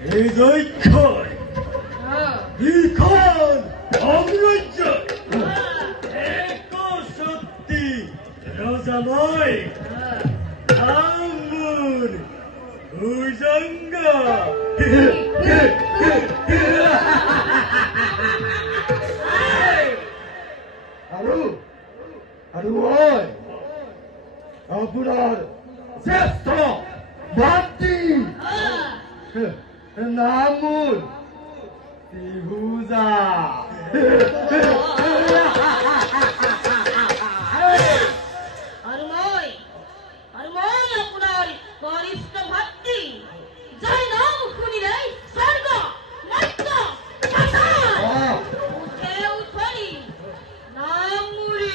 এই দৈক্ষণ দ্বিখন অগ্ৰজ এক সত্যি ৰোজাময় আমুৰ ভুজঙ্গ আৰু মই আপোনাৰ জ্যেষ্ঠ ভাতৃ নামুৰ ত্ৰিভুজা আৰু মই আপোনাৰ কনিষ্ঠ ভাতৃ যাৰ নাম শুনিলেই স্বৰ্গ মৰ্ত্য পাতাল উঠে উঠনি নাম মুৰি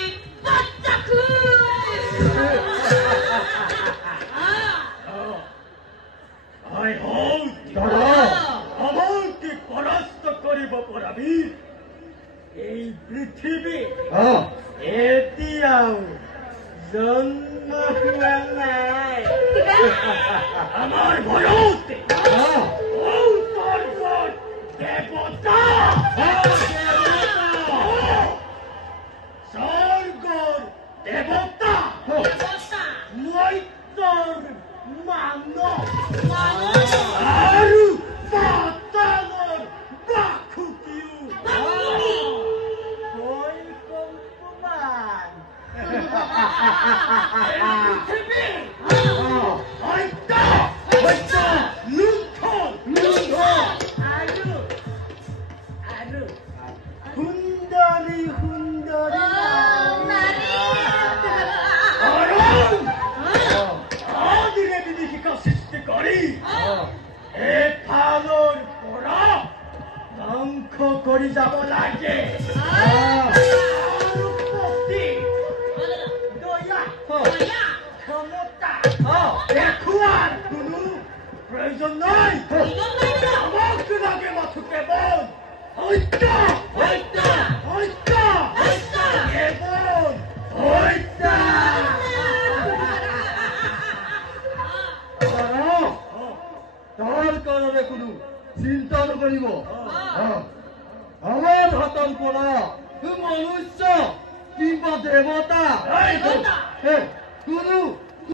আমাকে পৰাস্ত কৰিব পৰাবি এই পৃথিবী এতিয়াও জন্ম হোৱা নাই আমাৰ ভয়তে দেবতা স্বৰ্গৰ দেবতা মৈত্ৰৰ মানৱ আৰু পাতালৰ বাখুকিও কল্পমান সুন্দৰী সুন্দৰী আদিৰে বিদেশিকা সৃষ্টি কৰি এফালৰ পৰা ধ্বংস কৰি যাব লাগে ক্ষমতা দেখুৱাৰ কোনো প্ৰয়োজন নাই আমাক লাগে মাথো কেৱল সত্য সত্য সত্য কেৱল সত্য তাৰ কাৰণে কোনো চিন্তা নকৰিব আমাৰ হাতৰ পৰা মনুষ্য কিংবা দেৱতা কোনো